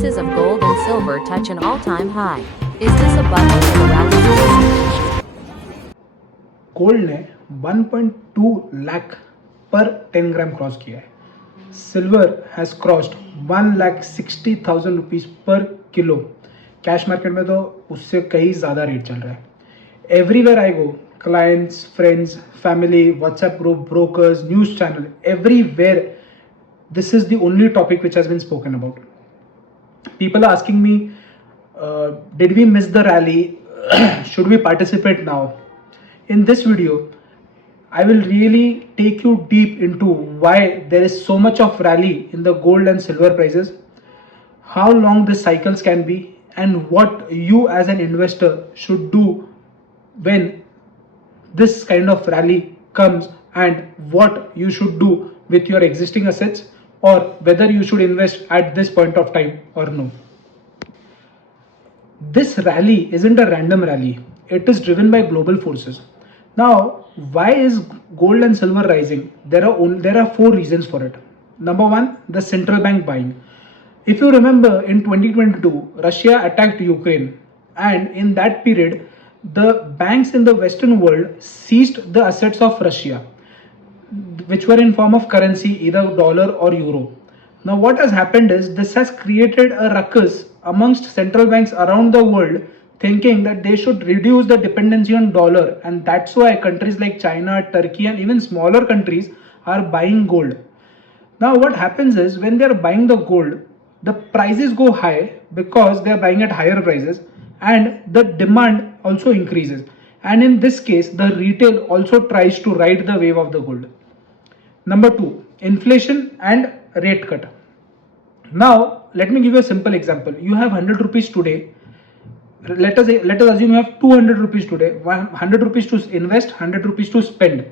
prices of gold and silver touch an all-time high. Is this a bubble or a rally? Gold ने 1.2 लाख पर 10 ग्राम cross किया है. Silver has crossed 1,60,000 rupees per kilo. Cash market में तो उससे कहीं ज़्यादा रेट चल रहा है. Everywhere I go, clients, friends, family, WhatsApp group, brokers, news channel, everywhere this is the only topic which has been spoken about. People are asking me, did we miss the rally? Should we participate now? In this video, I will really take you deep into why there is so much of rally in the gold and silver prices, how long the cycles can be, and what you as an investor should do when this kind of rally comes, and what you should do with your existing assets, or whether you should invest at this point of time or no. This rally isn't a random rally. It is driven by global forces. Now, why is gold and silver rising? There are 4 reasons for it. Number 1, the central bank buying. If you remember, in 2022, Russia attacked Ukraine, and in that period, the banks in the Western world seized the assets of Russia, which were in form of currency, either dollar or euro. Now what has happened is this has created a ruckus amongst central banks around the world, thinking that they should reduce the dependency on dollar, and that's why countries like China, Turkey, and even smaller countries are buying gold. Now what happens is, when they are buying the gold, the prices go high because they are buying at higher prices, and the demand also increases, and in this case the retail also tries to ride the wave of the gold. Number 2, inflation and rate cut. Now let me give you a simple example. You have 100 rupees today. Let us assume you have 200 rupees today. 100 rupees to invest, 100 rupees to spend.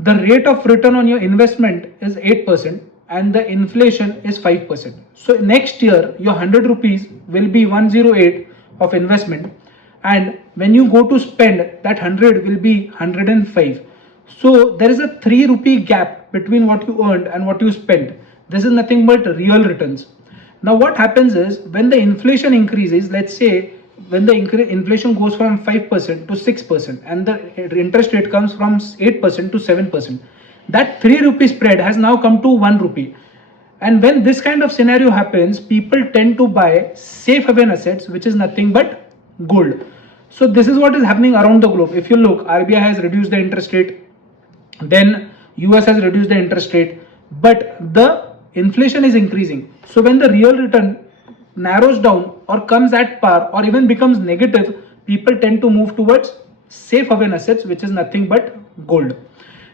The rate of return on your investment is 8%, and the inflation is 5%. So next year your 100 rupees will be 108 of investment, and when you go to spend, that 100 will be 105. So there is a 3 rupee gap between what you earned and what you spent. This is nothing but real returns. Now what happens is, when the inflation increases, let's say when the inflation goes from 5% to 6%, and the interest rate comes from 8% to 7%, that 3 rupee spread has now come to 1 rupee. And when this kind of scenario happens, people tend to buy safe haven assets, which is nothing but gold. So this is what is happening around the globe. If you look, RBI has reduced the interest rate, then US has reduced the interest rate, but the inflation is increasing. So when the real return narrows down or comes at par or even becomes negative, people tend to move towards safe haven assets, which is nothing but gold.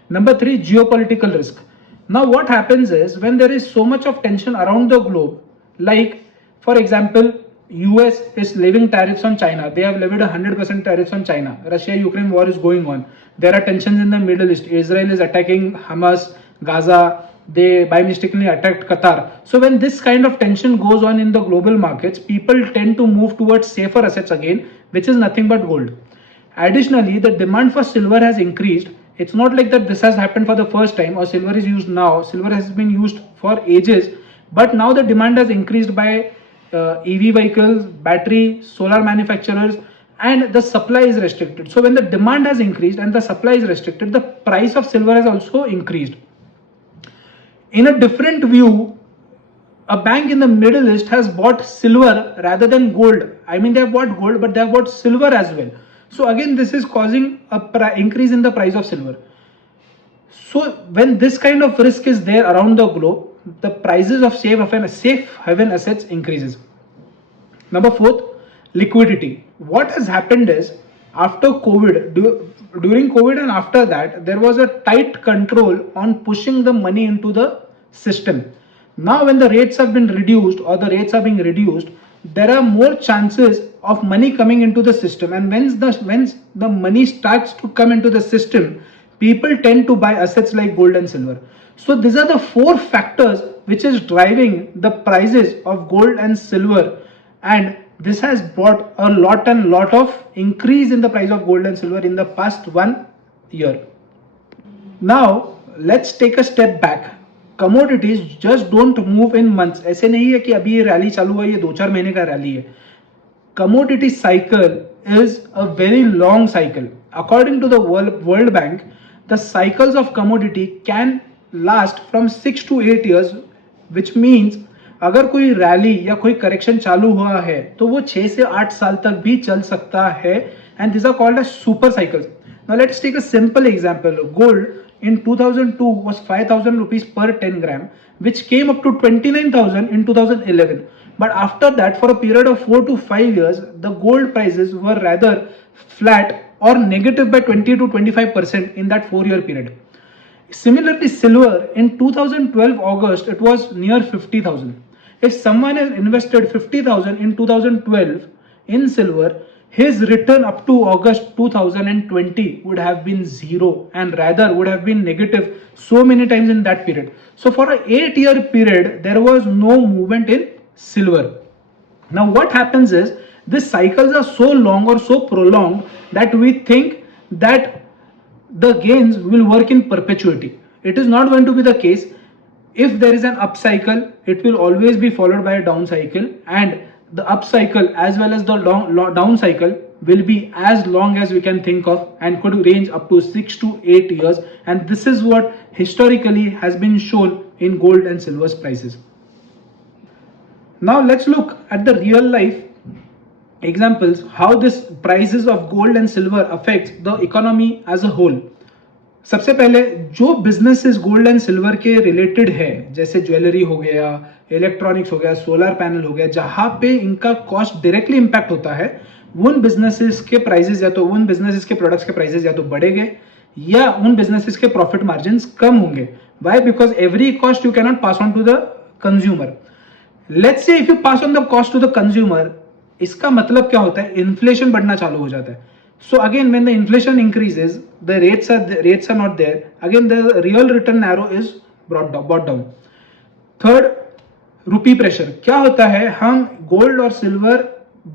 Number 3, geopolitical risk. Now what happens is, when there is so much of tension around the globe, like for example, US is levying tariffs on China. They have levied 100% tariffs on China. Russia-Ukraine war is going on. There are tensions in the Middle East. Israel is attacking Hamas, Gaza. They by mistakenly attacked Qatar. So when this kind of tension goes on in the global markets, people tend to move towards safer assets again, which is nothing but gold. Additionally, the demand for silver has increased. It's not like that this has happened for the first time or silver is used now. Silver has been used for ages, but now the demand has increased by EV vehicles, battery, solar manufacturers, and the supply is restricted. So when the demand has increased and the supply is restricted, the price of silver has also increased. In a different view, a bank in the Middle East has bought silver rather than gold. I mean, they have bought gold, but they have bought silver as well. So again, this is causing a increase in the price of silver. So when this kind of risk is there around the globe, the prices of safe haven assets increases. Number 4, liquidity. What has happened is, after COVID, during COVID and after that, there was a tight control on pushing the money into the system. Now when the rates have been reduced or the rates are being reduced, there are more chances of money coming into the system, and when the money starts to come into the system, people tend to buy assets like gold and silver. So these are the 4 factors which is driving the prices of gold and silver, and this has brought a lot of increase in the price of gold and silver in the past 1 year. Now let's take a step back. Commodities just don't move in months. ऐसे नहीं है कि अभी ये rally चालू हुआ, ये 2-4 महीने का रैली है. Commodity cycle is a very long cycle. According to the World Bank, the cycles of commodity can last from 6 to 8 years, which means अगर कोई रैली या कोई करेक्शन चालू हुआ है तो वो 6 से 8 साल तक भी चल सकता है. And this are called as super cycles. Now let's take a simple example. Gold in 2002 was 5,000 rupees per 10 gram, which came up to 29,000 in 2011. But after that, for a period of 4 to 5 years, the gold prices were rather flat or negative by 20 to 25% in that 4-year period. Similarly, silver in 2012 August, it was near 50,000. If someone has invested 50,000 in 2012 in silver, his return up to August 2020 would have been zero, and rather would have been negative so many times in that period. So for an 8-year period, there was no movement in silver. Now what happens is, these cycles are so long or so prolonged that we think that the gains will work in perpetuity. It is not going to be the case. If there is an up cycle, it will always be followed by a down cycle, and the up cycle as well as the down cycle will be as long as we can think of, and could range up to 6 to 8 years. And this is what historically has been shown in gold and silver's prices. Now let's look at the real life examples, how this prices of gold and silver affects the economy as a whole. सबसे पहले जो businesses gold and silver के related है, जैसे jewellery हो गया, electronics हो गया, सोलर पैनल हो गया, जहां पे इनका कॉस्ट डायरेक्टली इंपैक्ट होता है, उन बिजनेसेस के प्राइसेस या तो उन बिजनेसेस के प्रोडक्ट्स के प्राइसेस या तो बढ़ेंगे या उन बिजनेसेस के प्रॉफिट मार्जिन्स कम होंगे. Why? Because every cost you can not pass on to the consumer. Let's say if you pass on the cost to the consumer, इसका मतलब क्या होता है? इन्फ्लेशन बढ़ना चालू हो जाता है. So again, when the inflation increases, the rates are not there. Again, the real return arrow is brought down. Third, रूपी प्रेशर. क्या होता है? हम गोल्ड और सिल्वर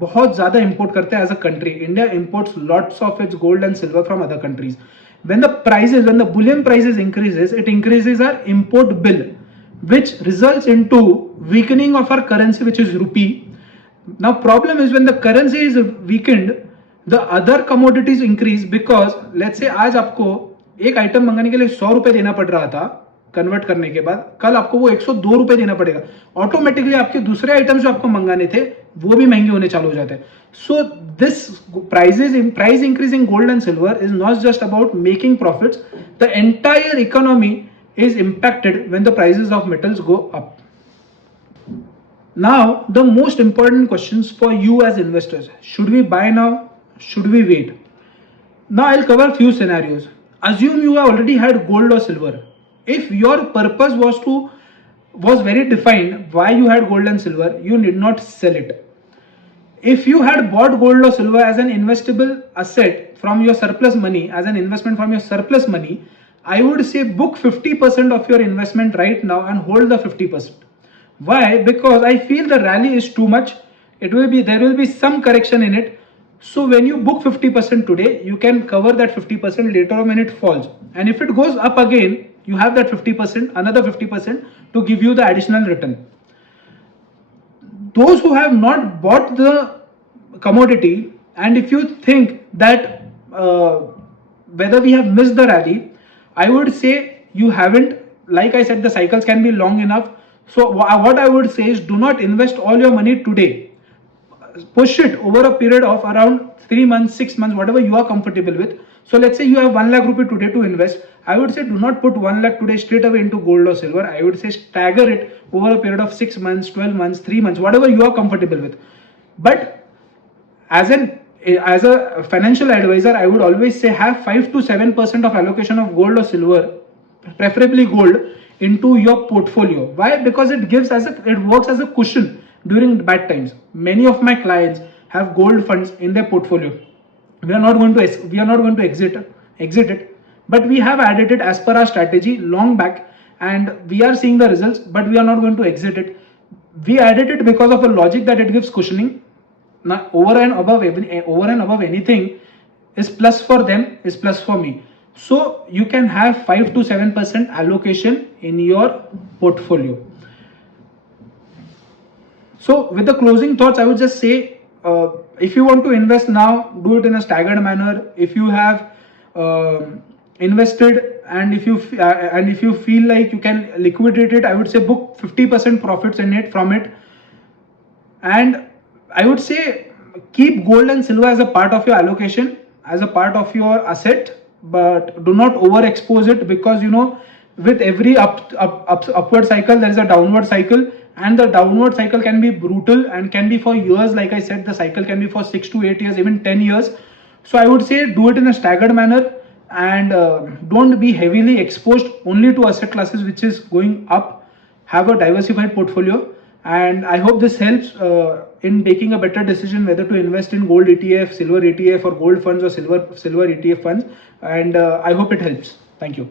बहुत ज्यादा इंपोर्ट करते हैं as a country. India imports lots of its gold and silver from other countries. when the bullion prices increases, it increases our import bill, which results into weakening of our currency, which is rupee. Now problem is, when the currency is weakened, the other commodities increase, because let's say आज आपको एक item मंगाने के लिए 100 रुपए देना पड़ रहा था कन्वर्ट करने के बाद, कल आपको वो 102 रुपए देना पड़ेगा. ऑटोमेटिकली आपके दूसरे आइटम्स जो आपको मंगाने थे वो भी महंगे होने चालू हो जाते हैं. So this price increase in gold and silver is not just about making profits. The entire economy is impacted when the prices of metals go up. Now the most important questions for you as investors: should we buy now? Should we wait? Now I'll cover few scenarios. Assume you have already had gold or silver. If your purpose was very defined why you had gold and silver, you need not sell it. If you had bought gold or silver as an investable asset from your surplus money, as an investment from your surplus money, I would say book 50% of your investment right now and hold the 50%. Why? Because I feel the rally is too much. There will be some correction in it. So when you book 50% today, you can cover that 50% later on when it falls. And if it goes up again, you have that 50%, another 50% to give you the additional return. Those who have not bought the commodity, and if you think that whether we have missed the rally, I would say you haven't. Like I said, the cycles can be long enough. So what I would say is, do not invest all your money today. Push it over a period of around 3 months, 6 months, whatever you are comfortable with. So let's say you have 1 lakh rupee today to invest. I would say do not put 1 lakh today straight away into gold or silver. I would say stagger it over a period of 6 months, 12 months, 3 months, whatever you are comfortable with. But as a financial advisor, I would always say have 5 to 7% of allocation of gold or silver, preferably gold, into your portfolio. Why? Because it works as a cushion during bad times. Many of my clients have gold funds in their portfolio. We are not going to exit it, but we have added it as per our strategy long back, and we are seeing the results. But we are not going to exit it. We added it because of a logic that it gives cushioning. Now, over and above anything is plus for them, is plus for me. So you can have 5 to 7% allocation in your portfolio. So with the closing thoughts, I would just say, if you want to invest now, do it in a staggered manner. If you have invested, and if you feel like you can liquidate it, I would say book 50% profits in it from it. And I would say keep gold and silver as a part of your allocation, as a part of your asset, but do not overexpose it, because with every upward cycle there is a downward cycle, and the downward cycle can be brutal and can be for years. Like I said, the cycle can be for 6 to 8 years, even 10 years. So I would say do it in a staggered manner, and don't be heavily exposed only to asset classes which is going up. Have a diversified portfolio, and I hope this helps in taking a better decision whether to invest in gold ETF, silver ETF, or gold funds, or silver ETF funds. And I hope it helps. Thank you.